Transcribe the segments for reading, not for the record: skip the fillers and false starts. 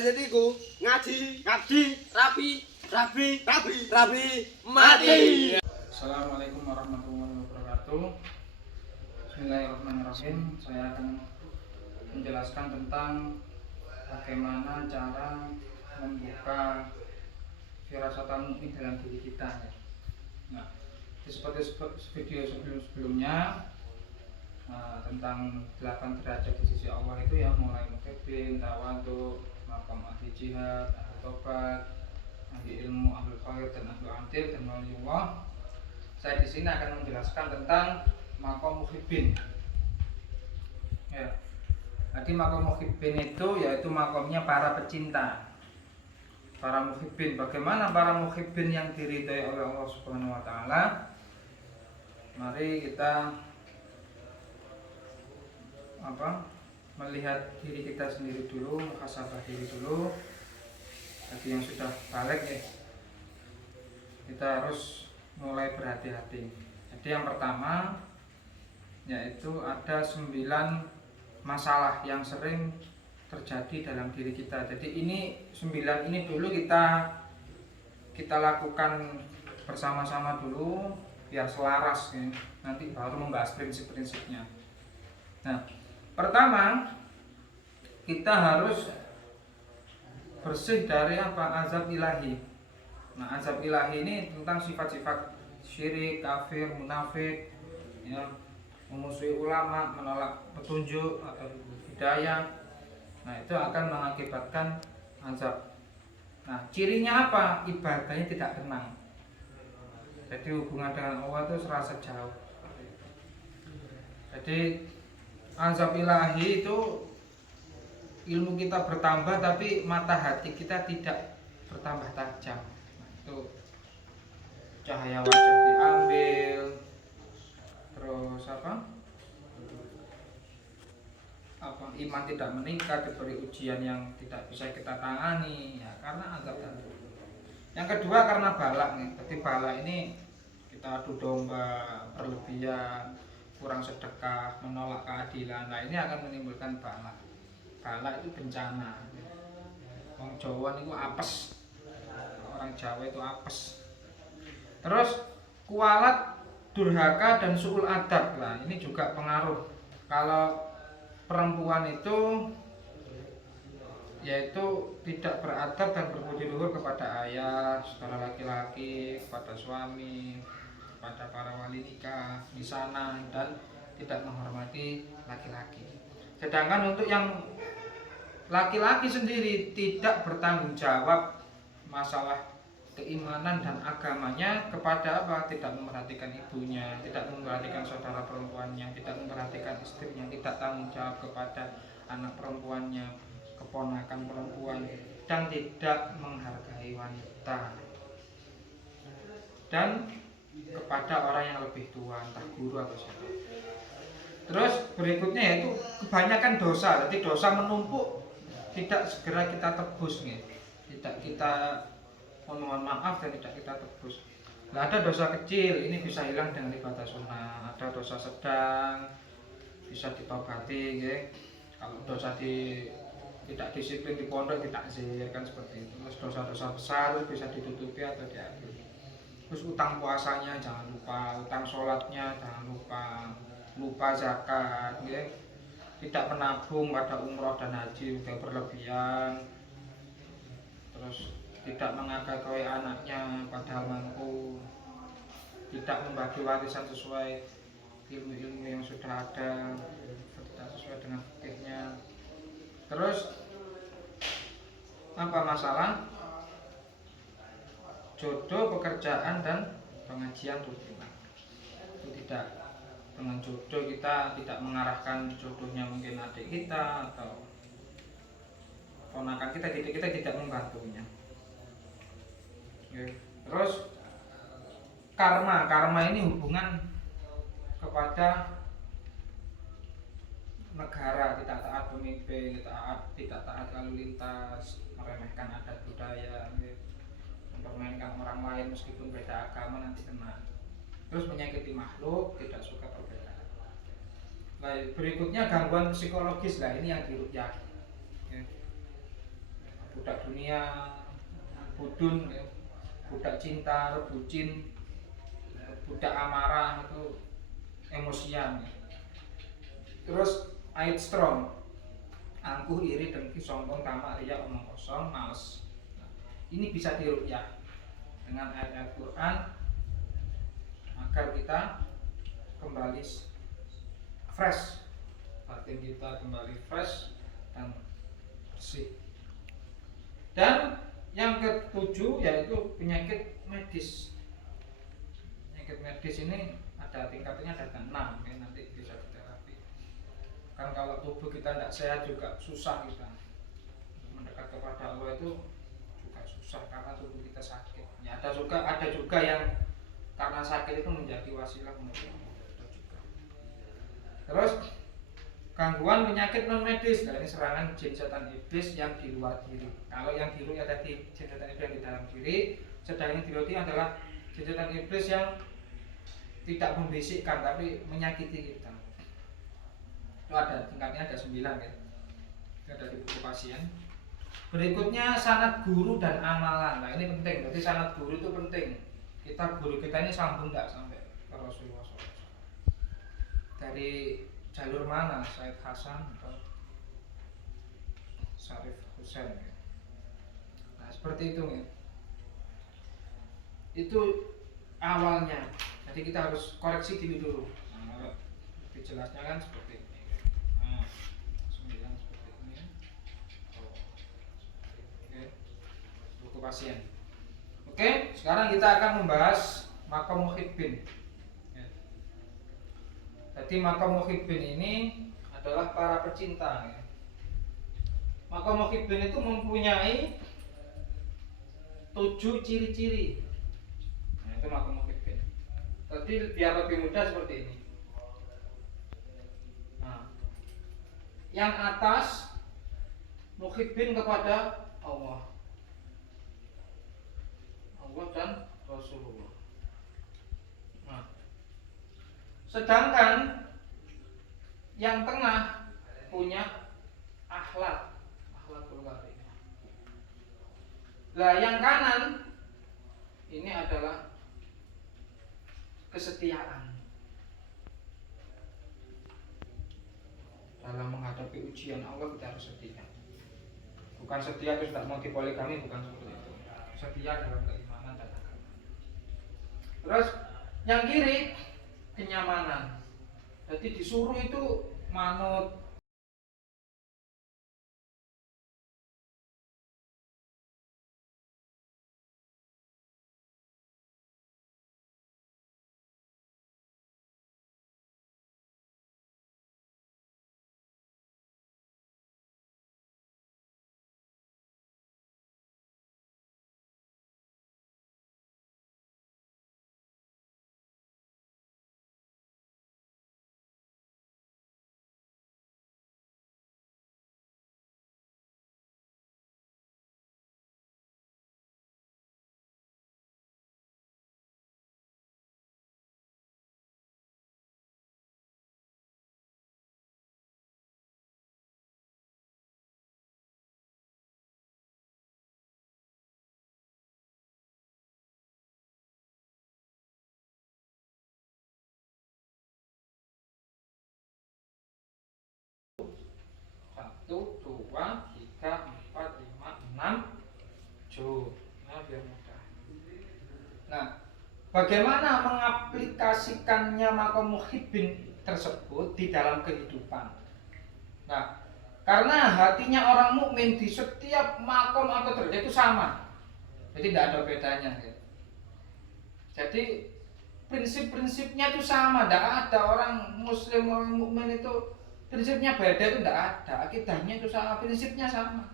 jadi ku ngaji, rapi, mati. Assalamualaikum warahmatullahi wabarakatuh. Bismillahirrahmanirrahim. Saya akan menjelaskan tentang bagaimana cara membuka firasatan mukmin dalam diri kita. Nah, seperti video sebelumnya tentang 8 derajat di sisi Allah itu ya, mulai muhibbin, tawadhu, maqam ahli jihad, ahli tobat, ahli ilmu, ahli khair, dan ahli adil dan waliullah. Saya di sini akan menjelaskan tentang maqam muhibbin. Ya. Jadi maqam muhibbin itu yaitu makamnya para pecinta. Para muhibbin, bagaimana para muhibbin yang diridhai oleh Allah Subhanahu wa taala? Mari kita melihat diri kita sendiri dulu, muhasabah diri dulu. Bagi yang sudah balik ya, kita harus mulai berhati-hati. Jadi yang pertama yaitu ada 9 masalah yang sering terjadi dalam diri kita. Jadi ini 9 ini dulu kita lakukan bersama-sama dulu biar selaras ya. Nanti baru membahas prinsip-prinsipnya. Nah, pertama kita harus bersih dari azab ilahi. Nah, azab ilahi ini tentang sifat-sifat syirik, kafir, munafik, ya, memusuhi ulama, menolak petunjuk atau hidayah. Nah, itu akan mengakibatkan azab. Nah, cirinya apa? Ibadahnya tidak tenang. Jadi hubungan dengan Allah itu serasa jauh. Jadi azab ilahi itu ilmu kita bertambah tapi mata hati kita tidak bertambah tajam. Nah, itu cahaya wajah diambil, terus iman tidak meningkat, diberi ujian yang tidak bisa kita tangani ya, karena azab tadi. Yang kedua karena balak nih. Jadi balak ini kita adu domba, berlebihan, kurang sedekah, menolak keadilan. Nah, ini akan menimbulkan balak. Balak itu bencana. Orang Jawa itu apes. Orang Jawa itu apes. Terus kualat, durhaka, dan su'ul adab. Nah, ini juga pengaruh. Kalau perempuan itu yaitu tidak beradab dan berbudi luhur kepada ayah, saudara laki-laki, kepada suami, kepada para wali nikah di sana, dan tidak menghormati laki-laki. Sedangkan untuk yang laki-laki sendiri tidak bertanggung jawab masalah keimanan dan agamanya kepada tidak memperhatikan ibunya, tidak memperhatikan saudara perempuannya, tidak memperhatikan istrinya, tidak tanggung jawab kepada anak perempuannya, keponakan perempuan, dan tidak menghargai wanita, dan kepada orang yang lebih tua, entah guru atau siapa. Terus berikutnya yaitu kebanyakan dosa. Jadi dosa menumpuk, tidak segera kita tebus nih. Tidak kita mohon maaf dan tidak kita tebus. Nah, ada dosa kecil, ini bisa hilang dengan ibadah sunnah. Ada dosa sedang, bisa ditobati ya. Kalau dosa tidak disiplin di pondok, ditakzir kan seperti itu. Terus dosa-dosa besar bisa ditutupi atau diakhiri. Terus utang puasanya jangan lupa, utang sholatnya jangan lupa zakat ya. Tidak menabung pada umroh dan haji udah berlebihan. Terus tidak mengakui anaknya padahal mampu, tidak membagi warisan sesuai ilmu-ilmu yang sudah ada, tidak sesuai dengan fikihnya. Terus masalah jodoh, pekerjaan, dan pengajian rutin. Itu tidak, dengan jodoh kita tidak mengarahkan jodohnya mungkin adik kita atau ponakan kita tidak membantunya. Terus karma ini hubungan kepada negara, tidak taat pemimpin, tidak taat lalu lintas, meremehkan adat budaya, mempermainkan orang lain meskipun beda agama nanti kena. Terus menyakiti makhluk, tidak suka perbedaan. Nah, berikutnya gangguan psikologis lah, ini yang diruqyah. budak dunia, budun, ya. Budak cinta, bucin, budak amarah itu emosian. Ya. Terus ayat strong, angkuh, iri, dengki, sombong, tamak, riya, omong kosong, males. Nah, ini bisa diruqyah dengan ayat-ayat Quran agar kita kembali fresh, batin kita kembali fresh dan bersih. Dan yang ketujuh yaitu penyakit medis. Penyakit medis ini ada tingkatnya, ada 6, ya, nanti bisa diterapi. Kan kalau tubuh kita tidak sehat juga susah kita mendekat kepada Allah, itu juga susah karena tubuh kita sakit. Ya, ada juga yang karena sakit itu menjadi wasilah menuju Allah juga. Terus gangguan penyakit non medis, nah ini serangan jin setan iblis yang di luar diri. Kalau yang di luar tadi jin setan iblis yang di dalam diri, sedang yang di luar diri adalah jin setan iblis yang tidak membisikkan tapi menyakiti kita. Itu ada tingkatnya, ada 9 ya. Itu ada di buku pasien. Berikutnya sanad guru dan amalan. Nah ini penting, berarti sanad guru itu penting. Guru kita ini sambung tidak sampai ke Rasulullah SAW. Dari jalur mana, Said Hasan atau Syarif Husain ya. Nah seperti itu ya. Itu awalnya. Jadi kita harus koreksi dulu. Nah, lebih jelasnya kan seperti ini. Nah, 9 seperti ini. Oke. Buku pasien. Oke, sekarang kita akan membahas maqam muhibbin. Jadi maqam muhibbin ini adalah para pecinta. Ya. Maqam muhibbin itu mempunyai 7 ciri-ciri. Nah, itu maqam muhibbin. Jadi biar lebih mudah seperti ini. Nah, yang atas muhibbin kepada Allah dan Rasulullah. Nah, sedangkan yang tengah punya akhlakul karimah. Lah yang kanan ini adalah kesetiaan. Dalam menghadapi ujian Allah kita harus setia. Bukan setia itu tidak mau dipoligami, bukan seperti itu. Setia dalam keimanan dan agama. Terus yang kiri kenyamanan. Jadi disuruh itu manut. Satu, dua, tiga, empat, lima, enam, tujuh. Nah, biar mudah. Nah, bagaimana mengaplikasikannya maqam muhibbin tersebut di dalam kehidupan? Nah, karena hatinya orang mukmin di setiap maqam atau derajat itu sama, jadi tidak ada bedanya. Ya. Jadi prinsip-prinsipnya itu sama, tidak ada orang muslim orang mukmin itu prinsipnya beda, itu tidak ada. Akidahnya itu sama, prinsipnya sama.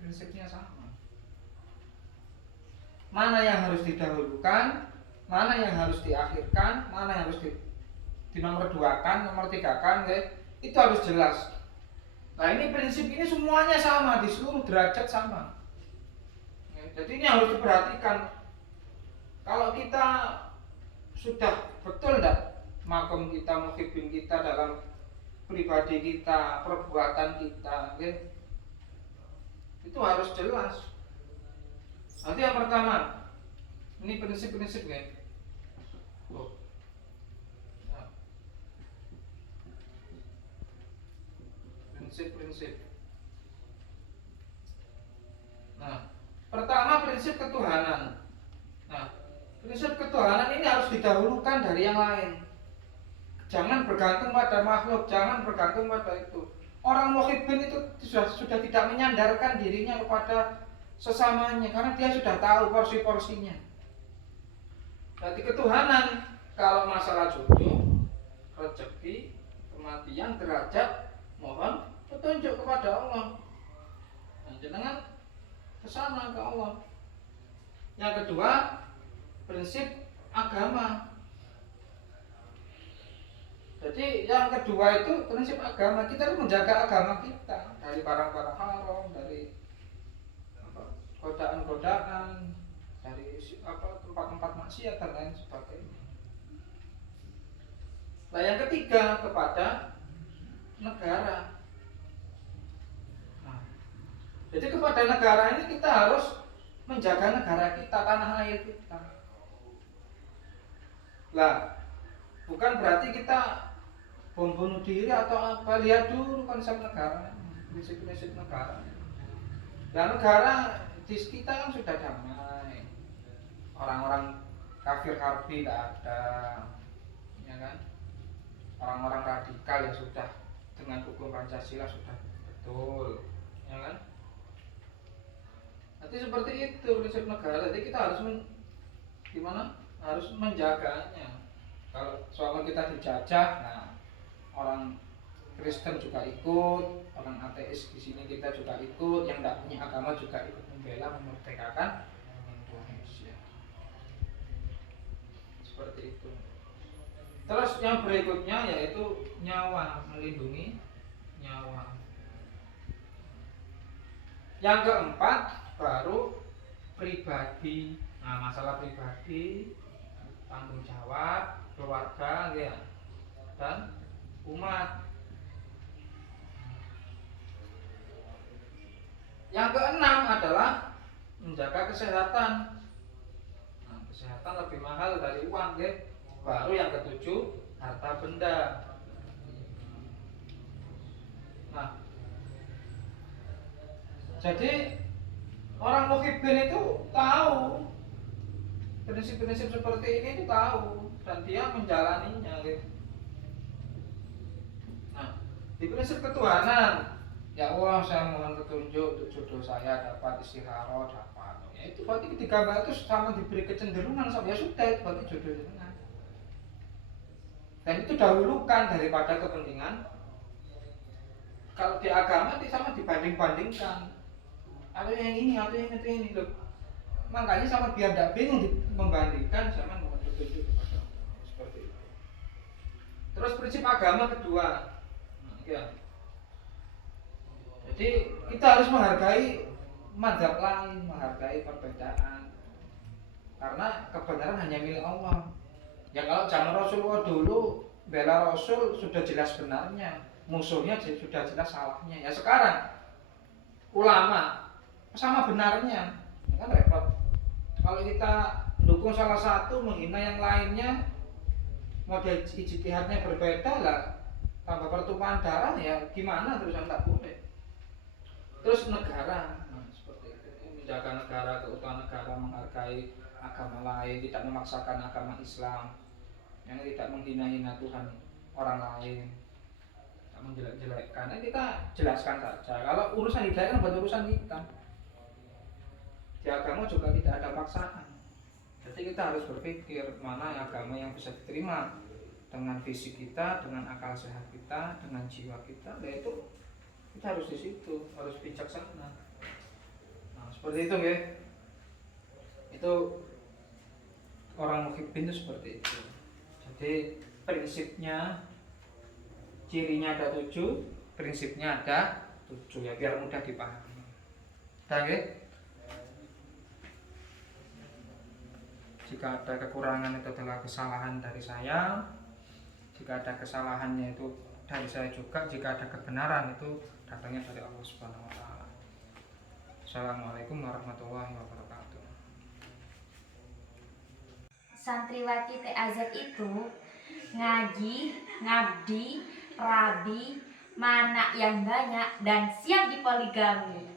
Prinsipnya sama. Mana yang harus didahulukan, mana yang harus diakhirkan, mana yang harus dinomor duakan, nomor tigakan, ya. Itu harus jelas. Nah ini prinsip ini semuanya sama, di seluruh derajat sama. Ya, jadi ini harus diperhatikan. Kalau kita sudah betul tidak maqam kita, muhibbin kita dalam pribadi kita, perbuatan kita, okay? Itu harus jelas. Nanti yang pertama, ini prinsip-prinsip ya. Nah, prinsip-prinsip. Nah, pertama prinsip ketuhanan. Nah, prinsip ketuhanan ini harus didahulukan dari yang lain. Jangan bergantung pada makhluk, jangan bergantung pada itu. Orang muhibbin itu sudah tidak menyandarkan dirinya kepada sesamanya karena dia sudah tahu porsi-porsinya. Berarti ketuhanan, kalau masalah jodoh, rezeki, kematian, derajat, mohon petunjuk kepada Allah. Nah, jangan kesana ke Allah. Yang kedua, prinsip agama. Jadi yang kedua itu prinsip agama. Kita harus menjaga agama kita dari barang-barang haram, dari godaan-godaan, dari tempat-tempat maksiat dan lain sebagainya. Nah, yang ketiga kepada negara. Nah, jadi kepada negara ini kita harus menjaga negara kita, tanah air kita. Lah, bukan berarti kita bom bunuh diri atau apa. Lihat dulu konsep negara, prinsip-prinsip negara. Dan negara di kita kan sudah damai, orang-orang kafir harbi tidak ada, ya kan? Orang-orang radikal yang sudah dengan hukum Pancasila sudah betul, ya kan? Nanti seperti itu prinsip negara. Jadi kita harus gimana? Harus menjaganya. Kalau soalnya kita dijajah, nah orang Kristen juga ikut, orang ateis di sini kita juga ikut, yang tidak punya agama juga ikut membela memerdekakan Indonesia. Seperti itu. Terus yang berikutnya yaitu nyawa, melindungi nyawa. Yang keempat baru pribadi. Nah, masalah pribadi, tanggung jawab, keluarga, ya, dan umat. Yang keenam adalah menjaga kesehatan. Nah, kesehatan lebih mahal dari uang, ya. Baru yang ketujuh harta benda. Nah, jadi orang muhibbin itu tahu prinsip-prinsip seperti ini, itu tahu dan dia menjalaninya, gitu. Nah, di prinsip ketuhanan, ya Allah saya mohon petunjuk untuk jodoh saya dapat istikharah, dapat. Ya itu berarti ketika Mbak itu sama diberi kecenderungan, ya sudah itu berarti jodoh dengan. Dan itu dahulukan daripada kepentingan. Kalau di agama itu sama dibanding-bandingkan. Atau yang ini, atau yang itu ini loh. Makanya sama biar tidak bingung membandingkan, sama mohon petunjuk kepada Allah. Seperti itu. Terus prinsip agama kedua. Nah, ya. Jadi kita harus menghargai mazhab lain, menghargai perbedaan. Karena kebenaran hanya milik Allah. Ya kalau zaman Rasulullah dulu bela Rasul sudah jelas benarnya, musuhnya sudah jelas salahnya. Ya sekarang ulama sama benarnya, kan repot. Kalau kita dukung salah satu menghina yang lainnya, model ijtihadnya berbeda lah, tambah pertumpahan darah, ya gimana terusan, tak boleh. Terus negara, nah, seperti itu, menjaga negara, keutuhan negara, menghargai agama lain, tidak memaksakan agama Islam, yang tidak menghina-hina Tuhan orang lain, tidak menjelek-jelekkan. Nah, kita jelaskan saja. Kalau urusan hidayah kan buat urusan kita. Di agama juga tidak ada paksaan. Jadi kita harus berpikir mana agama yang bisa diterima dengan fisik kita, dengan akal sehat kita, dengan jiwa kita. Yaitu kita harus di situ, harus bijaksana. Nah, seperti itu ya. Itu orang muhibbin itu seperti itu. Jadi prinsipnya, cirinya ada 7, prinsipnya ada 7 ya, biar mudah dipahami. Oke? Jika ada kekurangan itu adalah kesalahan dari saya. Jika ada kesalahannya itu dari saya juga. Jika ada kebenaran itu datangnya dari Allah Subhanahu wa taala. Assalamualaikum warahmatullahi wabarakatuh. Santriwati TAZ itu ngaji, ngabdi, rabi, mana yang banyak dan siap dipoligami.